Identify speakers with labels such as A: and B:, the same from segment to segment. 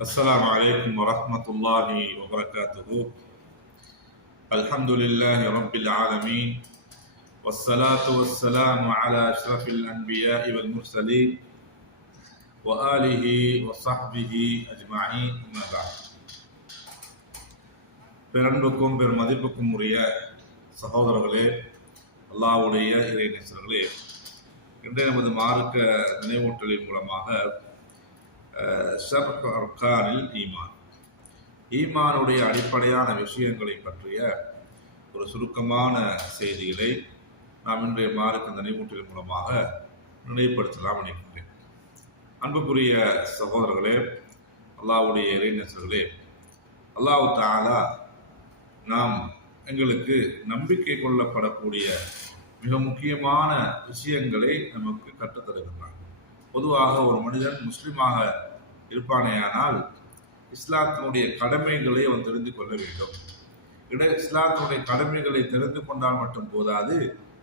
A: السلام عليكم ورحمة الله وبركاته الحمد لله رب العالمين والصلاة والسلام على أشرف الأنبياء والمرسلين وآله وصحبه أجمعين أما بعد பெரன்புக்கும் பெருமதிப்புக்கும் உரிய சகோதரர்களே அல்லாஹ்வுடைய இறை நேசர்களே இன்றைய நமது மார்க்க நினைவூட்டலின் மூலமாக ஷர்ஹ் அர்கானில் ஈமான். ஈமானுடைய அடிப்படையான விஷயங்களை பற்றிய ஒரு சுருக்கமான செய்திகளை நாம் இன்றைய மார்க்க நினைவூட்டல் மூலமாக நினைவுபடுத்தலாம் நினைக்கின்றேன். அன்புக்குரிய சகோதரர்களே அல்லாவுடைய இளைஞர்களே அல்லாஹ் தாலா நாம் எங்களுக்கு நம்பிக்கை கொள்ளப்படக்கூடிய மிக முக்கியமான விஷயங்களை நமக்கு கற்றுத்தருகின்றான். பொதுவாக ஒரு மனிதன் முஸ்லீமாக இருப்பானேயானால் இஸ்லாத்தினுடைய கடமைகளை அவன் தெரிந்து கொள்ள வேண்டும். இட இஸ்லாத்தினுடைய கடமைகளை தெரிந்து கொண்டால் மட்டும் போதாது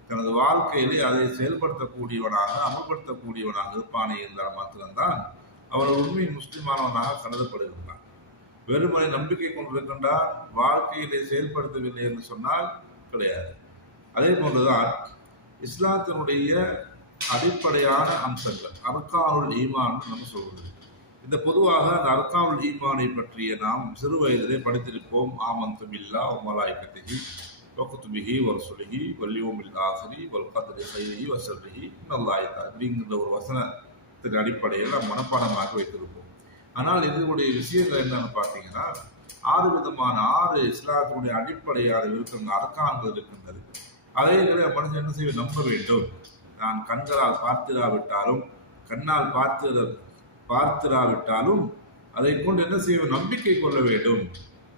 A: தனது வாழ்க்கையிலே அதை செயல்படுத்தக்கூடியவனாக அமல்படுத்தக்கூடியவனாக இருப்பானே என்றால் மாத்திரம்தான் அவர் உண்மை முஸ்லிமானவனாக கருதப்படுகின்றான். வெறுமனை நம்பிக்கை கொண்டிருக்கின்றான் வாழ்க்கையிலே செயல்படுத்தவில்லை என்று சொன்னால் கிடையாது. அதே போன்றுதான் இஸ்லாத்தினுடைய அடிப்படையான அம்சங்கள் அர்கானுல் ஈமான் நம்ம சொல்வது. இந்த பொதுவாக அந்த அர்கானுல் ஈமானை பற்றிய நாம் சிறு வயதிலே படித்திருப்போம். ஆமந்தும் இல்லா மலாய்கத்திகி வக்குத்துபிகி ஒரு சுலிகி வல்யோமில் ஆசரி வல் கத்திரி சைரி வசல்லிகி நல்லாயத்தா அப்படிங்கிற ஒரு வசனத்தின் அடிப்படையில் நாம் மனப்பாடமாக வைத்திருப்போம். ஆனால் இதனுடைய விஷயங்கள் என்னன்னு பார்த்தீங்கன்னா ஆறு விதமான ஆறு இஸ்லாத்தினுடைய அடிப்படையாக இருக்கின்ற அரக்கான்கள் இருக்கின்றது. அதைகளை மனுஷன் என்ன செய்ய நம்ப வேண்டும்? நான் கண்களால் பார்த்திராவிட்டாலும் கண்ணால் பார்த்து பார்த்திராவிட்டாலும் அதை கொண்டு என்ன செய்ய நம்பிக்கை கொள்ள வேண்டும்.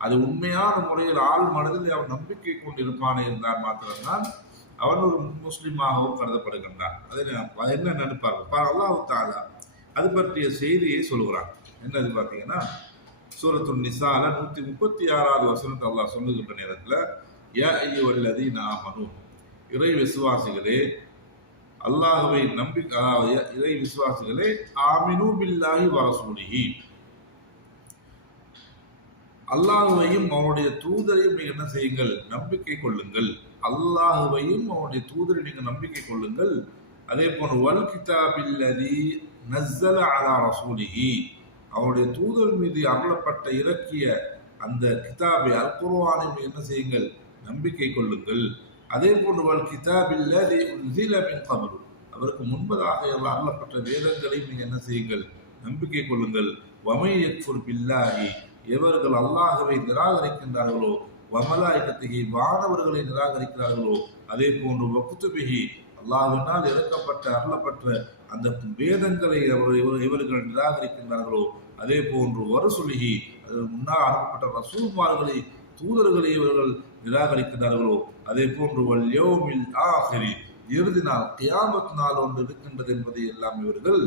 A: அது உண்மையான முறையில் ஆள் மனதில் அவன் நம்பிக்கை கொண்டு இருப்பானே இருந்தால் மாத்திரம்தான் அவன் ஒரு முஸ்லீமாகவும் கருதப்படுகின்றான். அதை என்ன நினைப்பார்கள்? அல்லாஹு தாலா அது பற்றிய செய்தியை சொல்கிறான் என்னது பார்த்தீங்கன்னா சூரத்து நிசால நூற்றி முப்பத்தி ஆறாவது வசனத்தை அல்லாஹ் சொல்லுகின்ற நேரத்தில் ஏ நான் நாமனு இறை விசுவாசிகளே அல்லாஹுவை நம்பி அதாவது இறை விசுவாசிகளே ஆமினு பில்லாஹி வரசூலிஹி அல்லாஹுவையும் அவனுடைய தூதரையும் நீங்கள் என்ன செய்யுங்கள்? நம்பிக்கை கொள்ளுங்கள். அல்லாஹுவையும் அவனுடைய தூதரை நீங்கள் நம்பிக்கை கொள்ளுங்கள். அதே போன்று வல் கிதாபில்லதி நஸ்ஸல அலா ரசூலிஹி. அவருடைய தூதர் மீது அருளப்பட்ட இறக்கிய அந்த கிதாபை அல் குர்ஆனை என்ன செய்யுங்கள்? நம்பிக்கை கொள்ளுங்கள். அதே போன்று வல் கிதாபில்லதி உன்சில கபரு. அவருக்கு முன்பதாக எல்லாம் அருளப்பட்ட வேதங்களை நீங்கள் என்ன செய்யுங்கள்? நம்பிக்கை கொள்ளுங்கள். வமை யக்ஃபுர் பில்லாஹி. எவர்கள் அல்லாஹவை நிராகரிக்கின்றார்களோ வமலாயகத்திகை வானவர்களை நிராகரிக்கிறார்களோ. அதே போன்று வகுத்துபிகி அல்லாஹினால் இறக்கப்பட்ட அருளப்பட்ட அந்த வேதங்களை அவர் இவர்கள் நிராகரிக்கின்றார்களோ அதே போன்று ஒரு அதற்கு முன்னால் அனுப்பப்பட்ட ரசூல்மார்களை தூதர்களை இவர்கள் நிராகரிக்கிறார்களோ? அதே போன்று வல்யோமில் ஆஹரி இறுதி நாள் கியாமத் நாள் ஒன்று இருக்கின்றது என்பதை எல்லாம் இவர்கள்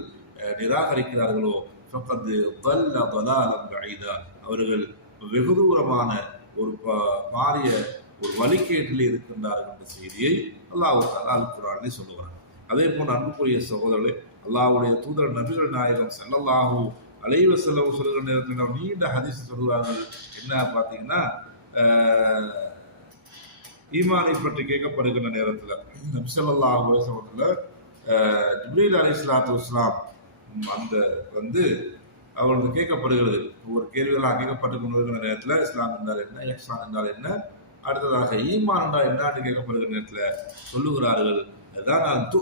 A: நிராகரிக்கிறார்களோ? ஃபக்கது வல்ல பலாலம் ஐதா அவர்கள் வெகு தூரமான ஒரு பாரிய ஒரு வழிகேட்டில் இருக்கின்றார்கள் என்ற செய்தியை அல்லாஹு அல் குரானே சொல்லுவார் அதே போன்று அன்புக்குரிய சகோதரர்களே அல்லாஹுடைய தூதர் நபிகள் நாயகம் செல்லல்லாஹூ அலைவ செல்லம் சொல்கிற நேரத்தில் நீண்ட ஹதீஸ் சொல்கிறார்கள் என்ன பார்த்தீங்கன்னா ஈமானை பற்றி கேட்கப்படுகின்ற நேரத்தில் நபிசல்லா சமத்தில் ஜிப்ரீல் அலி இஸ்லாத்து இஸ்லாம் அந்த வந்து அவர்களுக்கு கேட்கப்படுகிறது. ஒவ்வொரு கேள்விகளாக கேட்கப்பட்டு கொண்டிருக்கிற நேரத்தில் இஸ்லாம் என்றால் என்ன இஸ்லாம் என்றால் என்ன அடுத்ததாக ஈமான் என்றால் என்ன கேட்கப்படுகிற நேரத்தில் சொல்லுகிறார்கள். அதுதான் அந்து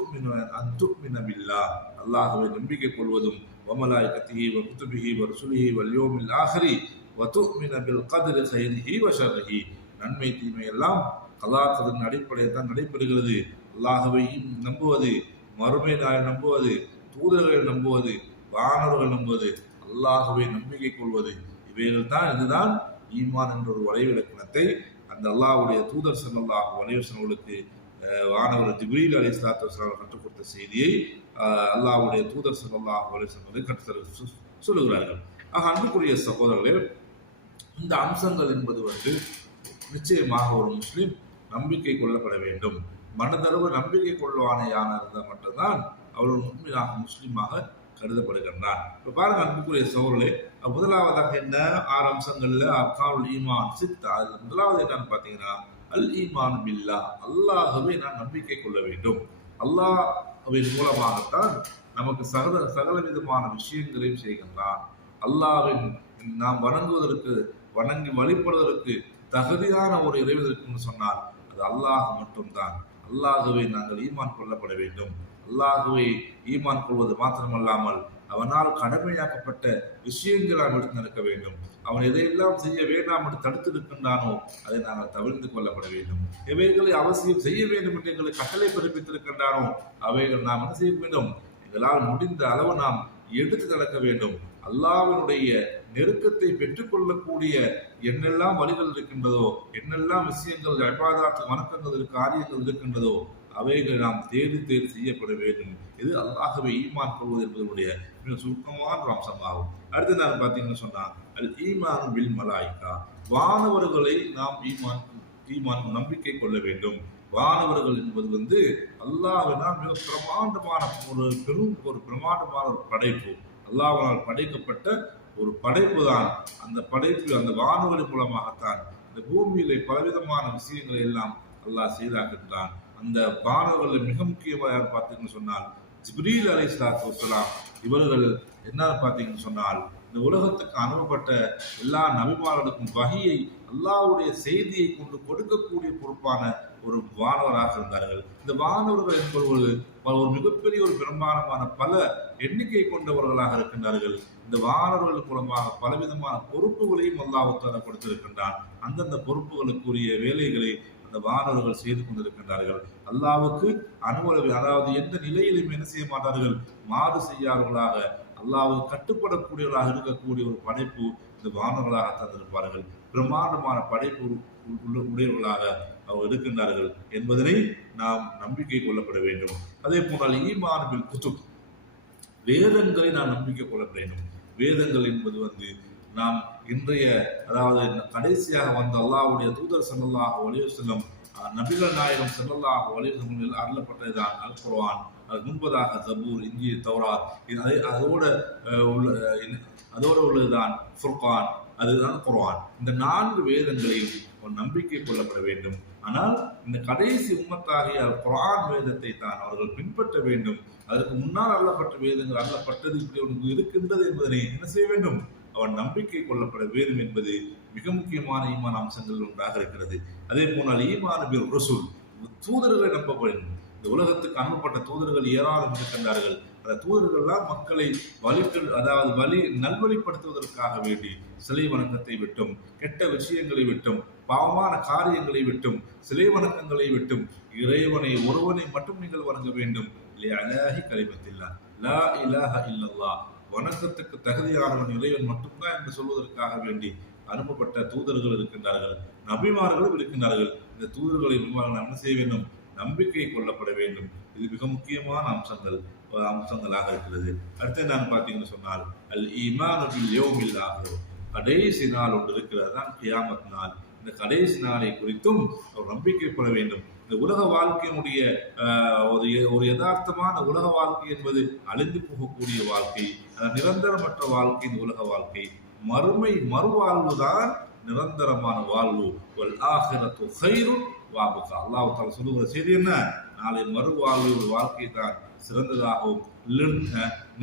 A: அந்து மினபில்லா அல்லாஹுவை நம்பிக்கை கொள்வதும் வமலாய் கத்திகி வ குத்துபிஹி வ சுலிஹி வல்யோமில் ஆஹரி வத்து மினபில் கதிர் சைரிஹி வஷர்ஹி நன்மை தீமை எல்லாம் கலாக்கதின் அடிப்படையில் தான் நடைபெறுகிறது. அல்லாஹுவையும் நம்புவது மறுமை நாளை நம்புவது தூதர்கள் நம்புவது வானவர்கள் நம்புவது அல்லாஹவை நம்பிக்கை கொள்வது இவைகள் தான் இதுதான் ஈமான் என்ற ஒரு வலைவிலக்கணத்தை அந்த அல்லாஹுடைய தூதர் சல்லாஹ் வலைவசனங்களுக்கு வானவர் ஜிப்ரீல் அலி இஸ்லாத்து வஸ்லாம் கற்றுக் கொடுத்த செய்தியை அல்லாஹுடைய தூதர் சல்லாஹ் வலைவசனங்களை கற்று சொல்லுகிறார்கள். ஆக அன்புக்குரிய சகோதரர்களே இந்த அம்சங்கள் என்பது வந்து நிச்சயமாக ஒரு முஸ்லீம் நம்பிக்கை கொள்ளப்பட வேண்டும். மனதளவு நம்பிக்கை கொள்வானையான இருந்தால் மட்டும்தான் அவர் உண்மையாக முஸ்லீமாக கருதப்படுகின்றான் இப்போ பாருங்க அன்புக்குரிய சோழர்களே முதலாவதாக என்ன? ஆறு அம்சங்கள்ல அக்காவுல் ஈமான் சித்தா. அதுல முதலாவது என்னன்னு பார்த்தீங்கன்னா அல் ஈமான் பில்லா. அல்லாகவே நான் நம்பிக்கை கொள்ள வேண்டும். அல்லாஹ்வின் மூலமாகத்தான் நமக்கு சகல சகல விதமான விஷயங்களையும் செய்கின்றான். அல்லாஹ்வின் நாம் வணங்குவதற்கு வணங்கி வழிபடுவதற்கு தகுதியான ஒரு இறைவதற்குன்னு சொன்னார். அது அல்லாஹ் மட்டும்தான். அல்லாஹுவை நாங்கள் ஈமான் கொள்ளப்பட வேண்டும். அல்லாஹுவை ஈமான் கொள்வது மாத்திரமல்லாமல் அவனால் கடமையாக்கப்பட்ட விஷயங்கள் நாம் எடுத்து நடக்க வேண்டும். அவன் எதையெல்லாம் செய்ய வேண்டாம் என்று தடுத்து இருக்கின்றானோ அதை நாங்கள் தவிர்த்து கொள்ளப்பட வேண்டும். இவைகளை அவசியம் செய்ய வேண்டும் என்று எங்களை கட்டளை பிறப்பித்திருக்கின்றானோ அவைகள் நாம் என்ன செய்ய வேண்டும்? எங்களால் முடிந்த அளவு நாம் எடுத்து நடக்க வேண்டும். அல்லாவினுடைய நெருக்கத்தை பெற்றுக்கொள்ளக்கூடிய என்னெல்லாம் வழிகள் இருக்கின்றதோ என்னெல்லாம் விஷயங்கள் அபாதாத்து வணக்கங்கள் காரியங்கள் இருக்கின்றதோ அவைகள் நாம் தேடி தேடி செய்யப்பட வேண்டும். இது அல்லாஹவை ஈமான் கொள்வது என்பதனுடைய மிக சுருக்கமான ஒரு அம்சமாகும். அடுத்து நான் பார்த்தீங்கன்னு சொன்னால் அது ஈமான் பில் மலாய்க்கா. வானவர்களை நாம் ஈமான் ஈமான் நம்பிக்கை கொள்ள வேண்டும். வானவர்கள் என்பது வந்து அல்லாஹினால் மிக பிரமாண்டமான ஒரு பெரும் ஒரு பிரமாண்டமான ஒரு படைப்பு. அல்லாஹ்வினால் படைக்கப்பட்ட ஒரு படைப்பு தான். அந்த படைப்பு அந்த வானொலி மூலமாகத்தான் இந்த பூமியிலே பலவிதமான விஷயங்களை எல்லாம் அல்லாஹ் செய்தாக்குகிறான் அந்த வானவர்கள் மிக முக்கியமாக யார் பார்த்தீங்கன்னு சொன்னால் ஜிப்ரீல் அலை வசலாம் இவர்கள் என்ன பார்த்தீங்கன்னு சொன்னால் இந்த உலகத்துக்கு அனுப்பப்பட்ட எல்லா நபிமார்களுக்கும் வகையை அல்லாவுடைய செய்தியை கொண்டு கொடுக்கக்கூடிய பொறுப்பான ஒரு வானவராக இருந்தார்கள். இந்த வானவர்கள் என்பது ஒரு மிகப்பெரிய ஒரு பிரமாணமான பல எண்ணிக்கை கொண்டவர்களாக இருக்கின்றார்கள். இந்த வானவர்கள் மூலமாக பலவிதமான பொறுப்புகளையும் அல்லாஹ் கொடுத்திருக்கின்றான். அந்தந்த பொறுப்புகளுக்குரிய வேலைகளை அந்த வானவர்கள் செய்து கொண்டிருக்கின்றார்கள். அல்லாவுக்கு அனுமதி அதாவது எந்த நிலையிலும் என்ன செய்ய மாட்டார்கள்? மாறு செய்யாதவர்களாக அல்லாவுக்கு கட்டுப்படக்கூடியவர்களாக இருக்கக்கூடிய ஒரு படைப்பு இந்த வானவர்களாக தந்திருப்பார்கள். பிரம்மாண்டமான படைப்பு உள்ள- உடையவர்களாக அவர் இருக்கின்றார்கள் என்பதனை நாம் நம்பிக்கை கொள்ளப்பட வேண்டும். அதே போனால் ஈமான் பில் குத்துப் வேதங்களை நாம் நம்பிக்கை கொள்ள வேண்டும். வேதங்கள் என்பது வந்து நாம் இன்றைய அதாவது கடைசியாக வந்த அல்லாவுடைய தூதர் ஸல்லல்லாஹு அலைஹி அஹ், நபிகள் நாயகம் ஸல்லல்லாஹு அலைஹி அருளப்பட்டதுதான் அல் குர்வான் அது முன்பதாக ஜபூர் இஞ்சி தௌராத். அது அதோட உள்ள அஹ், அதோட உள்ளதுதான் ஃபுர்கான் அதுதான் குர்ஆன். இந்த நான்கு வேதங்களையும் ஒரு நம்பிக்கை கொள்ளப்பட வேண்டும். ஆனால் இந்த கடைசி உம்மத்தாகிய குரான் வேதத்தை தான் அவர்கள் பின்பற்ற வேண்டும். அதற்கு முன்னால் அள்ளப்பட்ட வேதங்கள் அள்ளப்பட்டது இப்படி ஒன்று இருக்கின்றது என்பதனை என்ன செய்ய வேண்டும்? அவன் நம்பிக்கை கொள்ளப்பட வேண்டும் என்பது மிக முக்கியமான ஈமான் அம்சங்கள் ஒன்றாக இருக்கிறது. அதே போனால் ஈமான் பில் ரசூல் தூதர்களை நம்ப வேண்டும் இந்த உலகத்துக்கு அனுப்பப்பட்ட தூதர்கள் ஏராளம் இருக்கின்றார்கள் அந்த தூதர்கள்லாம் மக்களை வழிகள் அதாவது வழி நல்வழிப்படுத்துவதற்காக வேண்டி சிலை வணக்கத்தை விட்டும் கெட்ட விஷயங்களை விட்டும் பாவமான காரியங்களை விட்டும் சிலை வணக்கங்களை விட்டும் இறைவனை ஒருவனை மட்டும் நீங்கள் வணங்க வேண்டும். அலாஹி கலிமத்தில்லா. லா இலாஹ இல்லல்லா. வணக்கத்துக்கு தகுதியானவன் இறைவன் மட்டும்தான் என்று சொல்வதற்காக வேண்டி அனுப்பப்பட்ட தூதர்கள் இருக்கின்றார்கள். நபிமார்களும் இருக்கின்றார்கள். இந்த தூதர்களை நபிமார்கள் என்ன செய்ய வேண்டும்? நம்பிக்கை கொள்ளப்பட வேண்டும். இது மிக முக்கியமான அம்சங்கள் அம்சங்களாக இருக்கிறது. அடுத்து நான் பார்த்தீங்கன்னு சொன்னால் அல் ஈமான் யோமில் யௌமில் கடைசி நாள் ஒன்று இருக்கிறது தான் கியாமத் நாள். இந்த கடைசி நாளை குறித்தும் ஒரு நம்பிக்கை கொள்ள வேண்டும். இந்த உலக வாழ்க்கையினுடைய ஒரு ஒரு யதார்த்தமான உலக வாழ்க்கை என்பது அழிந்து போகக்கூடிய வாழ்க்கை நிரந்தரமற்ற வாழ்க்கை இந்த உலக வாழ்க்கை. மறுமை மறுவாழ்வு தான் நிரந்தரமான வாழ்வு. ஆகிற ஆஹிரத்து வாபுக்கா அல்லாஹ் சொல்லுகிற செய்தி என்ன? நாளை மறுவாழ்வு ஒரு வாழ்க்கை தான் சிறந்ததாகவும்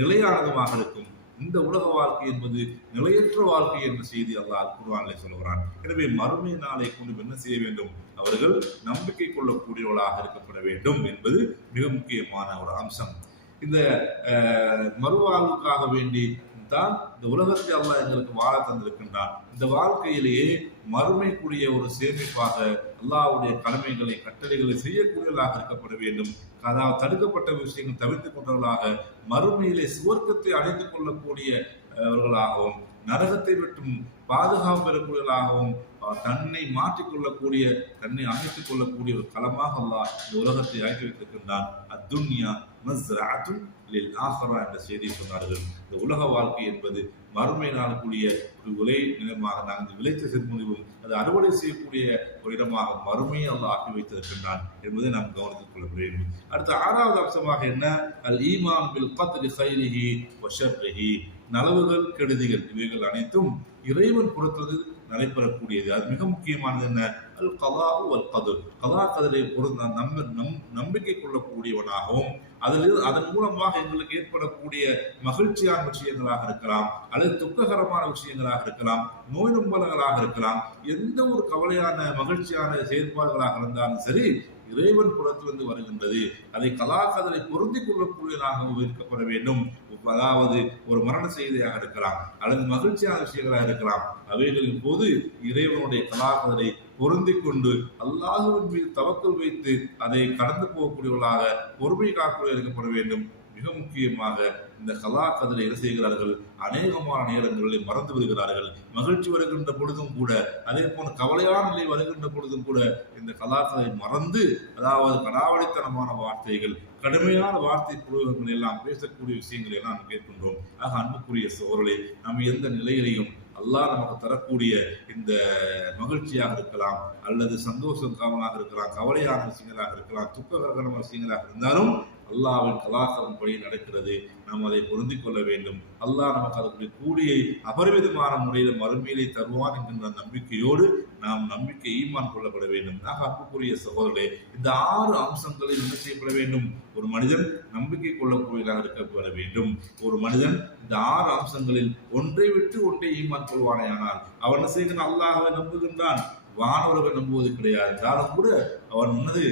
A: நிலையானதுமாக இருக்கும். இந்த உலக வாழ்க்கை என்பது நிலையற்ற வாழ்க்கை என்ற செய்தி அல்லாஹ் குருவானிலே சொல்கிறான் எனவே மறுமை நாளை கொண்டு என்ன செய்ய வேண்டும்? அவர்கள் நம்பிக்கை கொள்ளக்கூடியவர்களாக இருக்கப்பட வேண்டும் என்பது மிக முக்கியமான ஒரு அம்சம். இந்த மறுவாழ்வுக்காக வேண்டி தான் இந்த உலகத்தை அல்லாஹ் எங்களுக்கு வாழ தந்திருக்கின்றான். இந்த வாழ்க்கையிலேயே மறுமைக்குரிய ஒரு சேமிப்பாக அல்லாவுடைய கடமைகளை கட்டளைகளை செய்யக்கூடியவர்களாக இருக்கப்பட வேண்டும். அதாவது தடுக்கப்பட்ட விஷயங்கள் தவிர்த்து கொண்டவர்களாக மறுமையிலே சுவர்க்கத்தை அடைந்து கொள்ளக்கூடிய அவர்களாகவும் நரகத்தை விட்டும் பாதுகாப்பு பெறக்கூடியவர்களாகவும் அவர் தன்னை மாற்றிக்கொள்ளக்கூடிய தன்னை அமைத்துக் கொள்ளக்கூடிய ஒரு களமாக அல்லாஹ் இந்த உலகத்தை ஆக்கி வைத்திருக்கின்றான். அத்துன்யா மஸ்ரஅத்துன் லில் ஆஹரா என்ற செய்தியை சொன்னார்கள். இந்த உலக வாழ்க்கை என்பது மறுமை நாளக்கூடிய ஒரு விலை நிலமாக நாங்கள் விளைச்ச செல்முடிவும் அது அறுவடை செய்யக்கூடிய ஒரு இடமாக மறுமையை அல்லாஹ் ஆக்கி வைத்திருக்கின்றான் என்பதை நாம் கவனத்தில் கொள்ள வேண்டும். அடுத்த ஆறாவது அம்சமாக என்ன? அல் ஈமான் பில் கத்ரி ஹைரிஹி வஷர்ரிஹி நலவுகள் கெடுதிகள் இவைகள் அனைத்தும் இறைவன் பொறுத்தது நடைபெறக்கூடியது. அது மிக முக்கியமானது என்ன? அல் கலா அல் கதர் கதா கதரை பொறுத்த நம்ப நம் நம்பிக்கை கொள்ளக்கூடியவனாகவும் அதில் அதன் மூலமாக எங்களுக்கு ஏற்படக்கூடிய மகிழ்ச்சியான விஷயங்களாக இருக்கலாம் அல்லது துக்ககரமான விஷயங்களாக இருக்கலாம் நோய் நம்பலங்களாக இருக்கலாம் எந்த ஒரு கவலையான மகிழ்ச்சியான செயற்பாடுகளாக இருந்தாலும் சரி இறைவன் புறத்திலிருந்து வருகின்றது. அதை கலாகதரை பொருந்திக் கொள்ளக்கூடியதாக இருக்கப்பட வேண்டும். அதாவது ஒரு மரண செய்தியாக இருக்கலாம் அல்லது மகிழ்ச்சியான விஷயங்களாக இருக்கலாம் அவைகளின் போது இறைவனுடைய கலாகதரை பொருந்தி கொண்டு அல்லாஹுவின் மீது தவக்கல் வைத்து அதை கடந்து போகக்கூடியவர்களாக பொறுமை காக்க இருக்கப்பட வேண்டும். மிக முக்கியமாக இந்த கலா கதிரை என்ன செய்கிறார்கள்? அநேகமான நேரங்களில் மறந்து விடுகிறார்கள். மகிழ்ச்சி வருகின்ற பொழுதும் கூட அதே போல கவலையான நிலை வருகின்ற பொழுதும் கூட இந்த கலாக்கதை மறந்து அதாவது கடாவடித்தனமான வார்த்தைகள் கடுமையான வார்த்தை புரோகங்கள் எல்லாம் பேசக்கூடிய விஷயங்களை எல்லாம் நாம் கேட்கின்றோம். ஆக அன்புக்குரிய சோழலை நம்ம எந்த நிலையிலையும் அல்லாஹ் நமக்கு தரக்கூடிய இந்த மகிழ்ச்சியாக இருக்கலாம் அல்லது சந்தோஷம் கவலாக இருக்கலாம் கவலையான விஷயங்களாக இருக்கலாம் துக்ககரமான விஷயங்களாக இருந்தாலும் அல்லாவின் கலாச்சாரம் படி நடக்கிறது. நாம் அதை பொருந்திக் கொள்ள வேண்டும். அல்லாஹ் நமக்கு அதற்குரிய கூலியை அபரிமிதமான முறையில் மறுமையிலே தருவான் என்கின்ற நம்பிக்கையோடு நாம் நம்பிக்கை ஈமான் கொள்ளப்பட வேண்டும். ஆக அன்புக்குரிய சகோதரர்களே இந்த ஆறு அம்சங்களில் என்ன செய்யப்பட வேண்டும்? ஒரு மனிதன் நம்பிக்கை கொள்ளக்கூடியதாக இருக்கப்பட வேண்டும். ஒரு மனிதன் இந்த ஆறு அம்சங்களில் ஒன்றை விட்டு ஒன்றை ஈமான் கொள்வானேயானால் அவன் என்ன செய்கிறான் அல்லாஹவை நம்புகின்றான். வானவர்கள் நம்புவது கிடையாது. இருந்தாலும் கூட அவன் உன்னது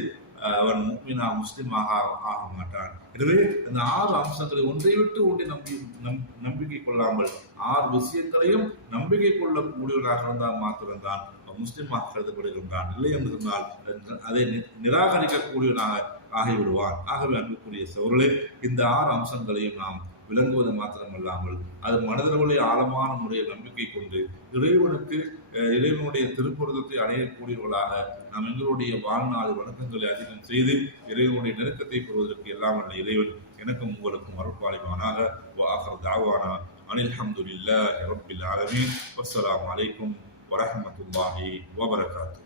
A: அவன் முக்மினா முஸ்லீமாக ஆக மாட்டான். எனவே அந்த ஆறு அம்சங்களை ஒன்றை விட்டு ஒன்றை நம்பி நம் நம்பிக்கை கொள்ளாமல் ஆறு விஷயங்களையும் நம்பிக்கை கொள்ளக்கூடியவனாக இருந்தால் மாத்திரம்தான் அவன் முஸ்லிமாக கருதப்படுகின்றான். இல்லை என்று சொன்னால் அதை நிராகரிக்கக்கூடியவனாக ஆகிவிடுவான். ஆகவே அன்புக்குரிய சோழர்களே இந்த ஆறு அம்சங்களையும் நாம் விளங்குவது மாத்திரமல்லாமல் அது மனிதர்களுடைய ஆழமான முறையில் நம்பிக்கை கொண்டு இறைவனுக்கு இறைவனுடைய திருப்பொருத்தத்தை அடையக்கூடியவர்களாக நாம் எங்களுடைய வாழ்நாள் வணக்கங்களை அதிகம் செய்து இறைவனுடைய நெருக்கத்தை பெறுவதற்கு எல்லாம் அல்ல இறைவன் எனக்கும் உங்களுக்கும் அருள்பாலிவானாக வாஹர் தாவானா அனில் அஹமதுல்லா ரபில் ஆலமீன். வஸ்ஸலாமு அலைக்கும் வரமத்துல்லாஹி வபரகாத்து.